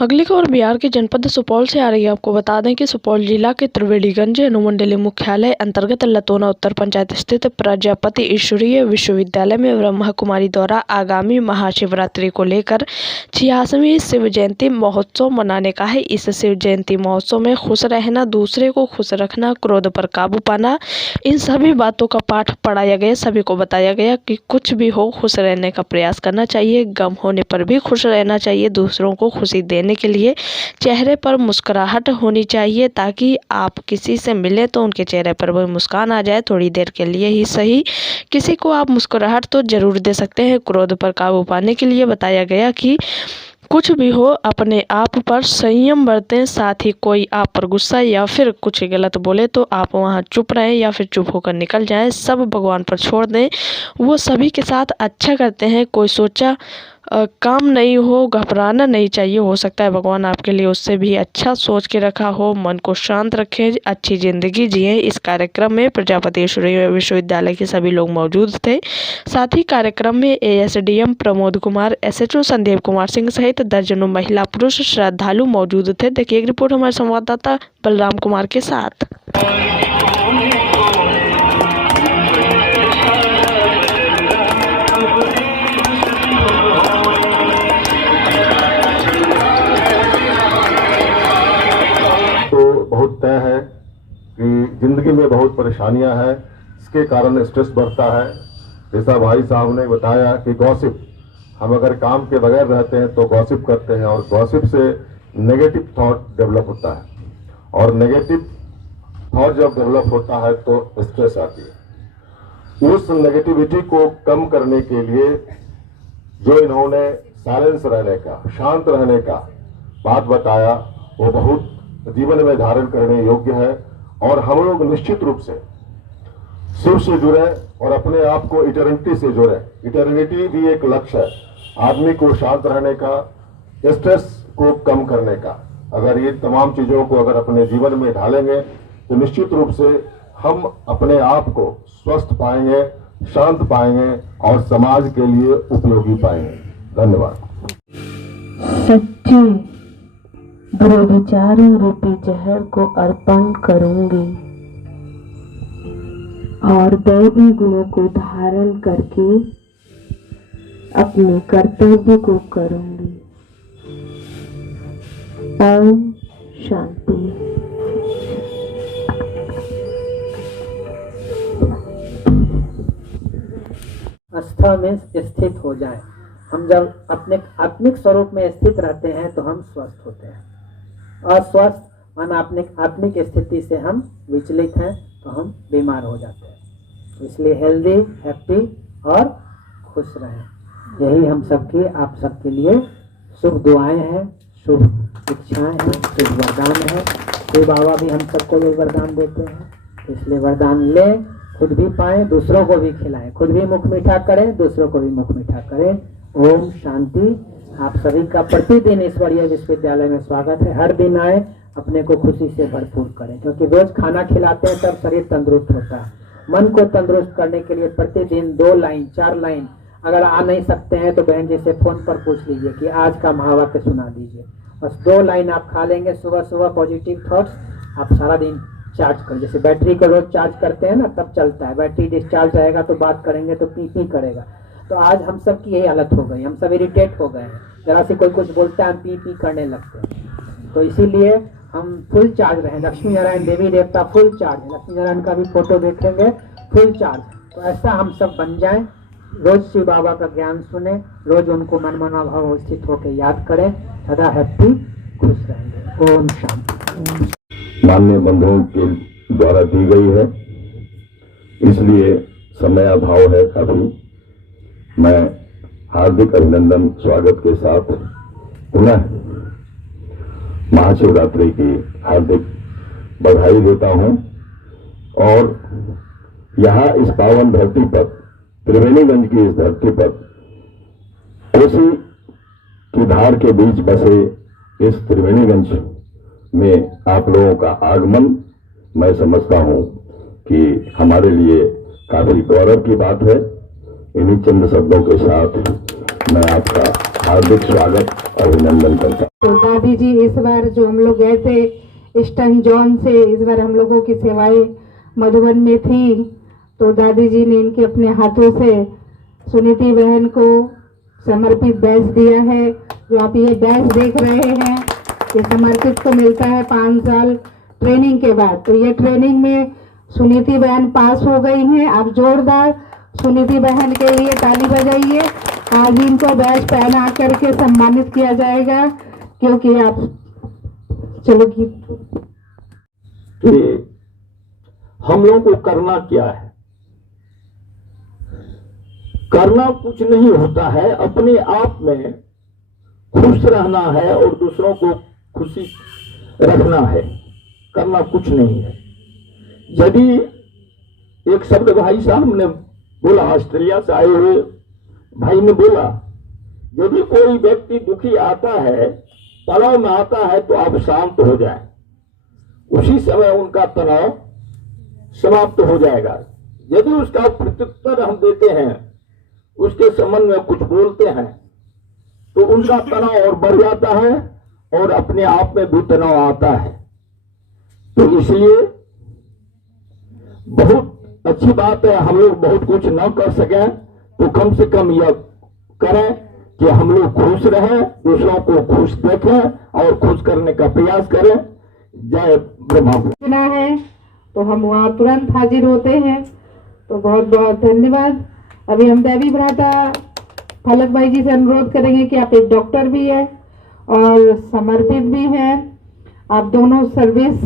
अगली खबर बिहार के जनपद सुपौल से आ रही है। आपको बता दें कि सुपौल जिला के त्रिवेणीगंज अनुमंडलीय मुख्यालय अंतर्गत लतौना उत्तर पंचायत स्थित प्रजापति ईश्वरीय विश्वविद्यालय में ब्रह्मा कुमारी द्वारा आगामी महाशिवरात्रि को लेकर 86वीं शिव जयंती महोत्सव मनाने का है। इस शिव जयंती महोत्सव में खुश रहना, दूसरे को खुश रखना, क्रोध पर काबू पाना, इन सभी बातों का पाठ पढ़ाया गया। सभी को बताया गया कि कुछ भी हो खुश रहने का प्रयास करना चाहिए, गम होने पर भी खुश रहना चाहिए, दूसरों को खुशी देने के लिए चेहरे पर मुस्कुराहट होनी चाहिए, ताकि आप किसी से मिले तो उनके चेहरे पर वो मुस्कान आ जाए। थोड़ी देर के लिए ही सही, किसी को आप मुस्कुराहट तो जरूर दे सकते हैं। क्रोध पर काबू पाने के लिए बताया गया कि कुछ भी हो अपने आप पर संयम बरतें, साथ ही कोई आप पर गुस्सा या फिर कुछ गलत बोले तो आप वहां चुप रहें या फिर चुप होकर निकल जाएं। सब भगवान पर छोड़ दें, वो सभी के साथ अच्छा करते हैं। कोई सोचा काम नहीं हो, घबराना नहीं चाहिए। हो सकता है भगवान आपके लिए उससे भी अच्छा सोच के रखा हो। मन को शांत रखें, अच्छी जिंदगी जिए। इस कार्यक्रम में प्रजापति ईश्वरीय विश्वविद्यालय के सभी लोग मौजूद थे। साथ ही कार्यक्रम में एएसडीएम प्रमोद कुमार, एसएचओ संदीप कुमार सिंह सहित दर्जनों महिला पुरुष श्रद्धालु मौजूद थे। देखिए एक रिपोर्ट हमारे संवाददाता बलराम कुमार के साथ। बहुत तय है कि जिंदगी में बहुत परेशानियां हैं, इसके कारण स्ट्रेस बढ़ता है। जैसा भाई साहब ने बताया कि गॉसिप, हम अगर काम के बगैर रहते हैं तो गॉसिप करते हैं और गॉसिप से नेगेटिव थॉट डेवलप होता है, और नेगेटिव थॉट जब डेवलप होता है तो स्ट्रेस आती है। उस नेगेटिविटी को कम करने के लिए जो इन्होंने साइलेंस रहने का, शांत रहने का बात बताया, वो बहुत जीवन में धारण करने योग्य है। और हम लोग निश्चित रूप से शिव से जुड़े और अपने आप को इटर्निटी से जोड़े। इटर्निटी भी एक लक्ष्य है, आदमी को शांत रहने का, स्ट्रेस को कम करने का। अगर ये तमाम चीजों को अगर अपने जीवन में ढालेंगे तो निश्चित रूप से हम अपने आप को स्वस्थ पाएंगे, शांत पाएंगे और समाज के लिए उपयोगी पाएंगे। धन्यवाद। सच्चे बुरे विचारों रूपी जहर को अर्पण करूंगी और दैवी गुणों को धारण करके अपने कर्तव्य को करूंगी। ओम शांति। आस्था में स्थित हो जाएं। हम जब अपने आत्मिक स्वरूप में स्थित रहते हैं तो हम स्वस्थ होते हैं। अस्वस्थ मन आत्मिक स्थिति से हम विचलित हैं तो हम बीमार हो जाते हैं। तो इसलिए हेल्दी, हैप्पी और खुश रहें। यही हम सबकी, आप सबके लिए शुभ दुआएं हैं, शुभ इच्छाएं हैं, शुभ वरदान है। शिव बाबा भी हम सबको ये वरदान देते हैं, इसलिए वरदान लें, खुद भी पाएं, दूसरों को भी खिलाएं। खुद भी मुख मीठा करें, दूसरों को भी मुख मीठा करें। ओम शांति। आप सभी का प्रतिदिन ईश्वरीय विश्वविद्यालय में स्वागत है। हर दिन आए, अपने को खुशी से भरपूर करें, क्योंकि रोज खाना खिलाते हैं तब शरीर तंदुरुस्त होता है। मन को तंदुरुस्त करने के लिए प्रतिदिन 2 लाइन 4 लाइन, अगर आ नहीं सकते हैं तो बहन जी से फोन पर पूछ लीजिए कि आज का महावाक्य सुना दीजिए। बस 2 लाइन आप खा लेंगे सुबह सुबह, पॉजिटिव थॉट्स आप सारा दिन चार्ज करें। जैसे बैटरी को रोज चार्ज करते हैं ना, तब चलता है। बैटरी डिस्चार्ज रहेगा तो बात करेंगे तो पी पी करेगा। तो आज हम सब की यही हालत हो गई, हम सब इरिटेट हो गए हैं। जरा से कोई कुछ बोलता है हम पी पी करने लगते हैं। तो इसीलिए हम फुल चार्ज रहें। लक्ष्मी नारायण देवी देवता फुल चार्ज है, लक्ष्मी नारायण का भी फोटो देखेंगे फुल चार्ज। तो ऐसा हम सब बन जाएं। रोज शिव बाबा का ज्ञान सुने, रोज उनको मनमाना भाव स्थित होकर याद करें, सदा हैप्पी खुश रहेंगे। ओम शांति। माननीय बंधुओं के द्वारा दी गई है, इसलिए समय अभाव है काफी। मैं हार्दिक अभिनंदन स्वागत के साथ पुनः महाशिवरात्रि की हार्दिक बधाई देता हूं। और यहाँ इस पावन धरती पर, त्रिवेणीगंज की इस धरती पर, कोसी की धार के बीच बसे इस त्रिवेणीगंज में आप लोगों का आगमन मैं समझता हूं कि हमारे लिए काफी गौरव की बात है। इन्हीं चंद शब्दों के साथ मैं आपका हार्दिक स्वागत, अभिनंदन करता हूं। तो दादी जी इस बार जो हम लोग गए थे ईस्टर्न जोन से, इस बार हम लोगों की सेवाएं मधुबन में थी, तो दादी जी ने इनके अपने हाथों से सुनीति बहन को समर्पित बैच दिया है। जो आप ये बैच देख रहे हैं ये समर्पित को मिलता है 5 साल ट्रेनिंग के बाद। तो ये ट्रेनिंग में सुनीति बहन पास हो गई हैं। आप जोरदार सुनीति बहन के लिए ताली बजाइए। आज इनको बैच पहना करके सम्मानित किया जाएगा, क्योंकि आप चलो गीत कि हम लोगों को करना क्या है। करना कुछ नहीं होता है, अपने आप में खुश रहना है और दूसरों को खुशी रखना है। करना कुछ नहीं है। यदि एक शब्द भाई साहब ने बोला, ऑस्ट्रेलिया से आए हुए भाई ने बोला, यदि कोई व्यक्ति दुखी आता है, तनाव में आता है, तो आप शांत हो जाएं, उसी समय उनका तनाव समाप्त हो जाएगा। यदि उसका प्रत्युत्तर हम देते हैं, उसके संबंध में कुछ बोलते हैं, तो उनका तनाव और बढ़ जाता है और अपने आप में भी तनाव आता है। तो इसलिए बहुत अच्छी बात है, हम लोग बहुत कुछ न कर सकें तो कम से कम यह करें कि हम लोग खुश रहें, दूसरों को खुश देखें और खुश करने का प्रयास करें। जय ब्रह्मा है तो हम वहाँ तुरंत हाजिर होते हैं। तो बहुत बहुत धन्यवाद। अभी हम देवी भ्राता फलक भाई जी से अनुरोध करेंगे कि आप एक डॉक्टर भी है और समर्पित भी हैं, आप दोनों सर्विस